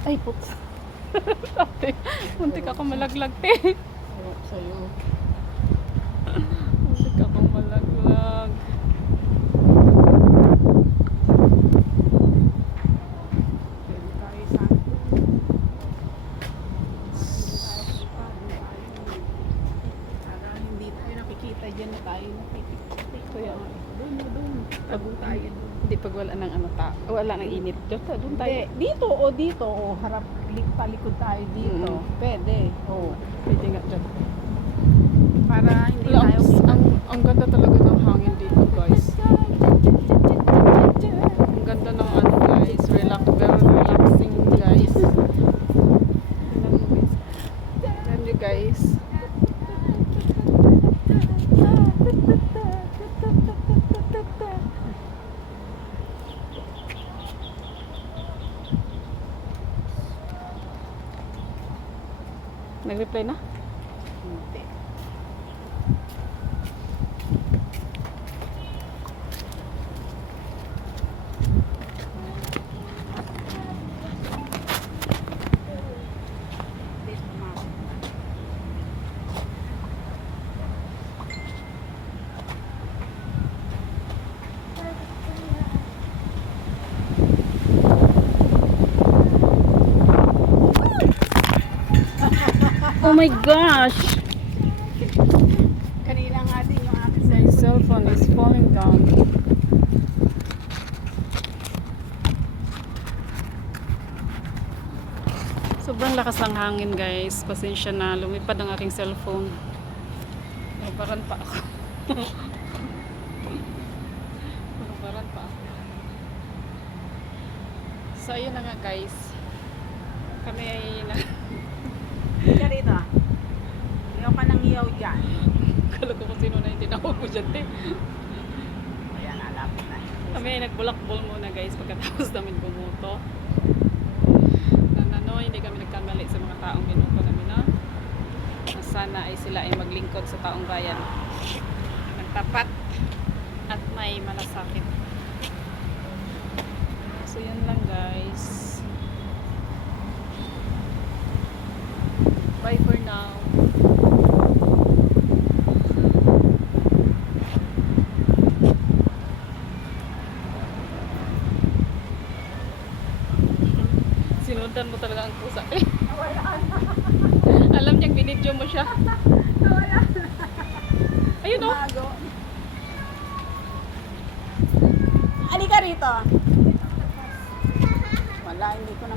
Ay, puts. Ate, muntik ako malaglag, te. Sarap sa'yo. Muntik ako malaglag. Pwede tayo sa para hindi tayo nakikita dyan na tayo nakikita. Kaya, Doon. Tago tayo doon. hindi pag wala ng ano wala ng init. Doon tayo. Dito o harap palikod tayo dito. Mm. Pwede. Oo, pwede nga dyan. Para hindi Wala, tayo ang ganda talaga ng hangin dito, guys. Ang ganda ng ano, guys. Very relaxing, guys. Tignan nyo, guys. Nag-reply na? Hindi. Oh my gosh! Kanina nga din yung aking My cellphone is falling down. Sobrang lakas ng hangin, guys. Pasensya na, lumipad ang aking cellphone. Nabaran pa ako. Nabaran pa ako. So, ayun na nga, guys. Kami ay Ka rito. Iyaw ka ng iyaw dyan. kala ko kung sino na yung tinawag mo dyan, te. Ayan, alapit na. Kami ay nagbulakbol muna, guys, pagkatapos namin bumuto. Hindi kami nagkamali sa mga taong binuto namin, no? Na sana ay sila ay maglingkod sa taong bayan. Magtapat at may malasakit. So, yun lang, guys. Bye for now. Sinundan mo talaga ang pusa. Alam niyang binidyo mo siya. Ayun, oh. Bago. Halika rito. Wala, hindi ko na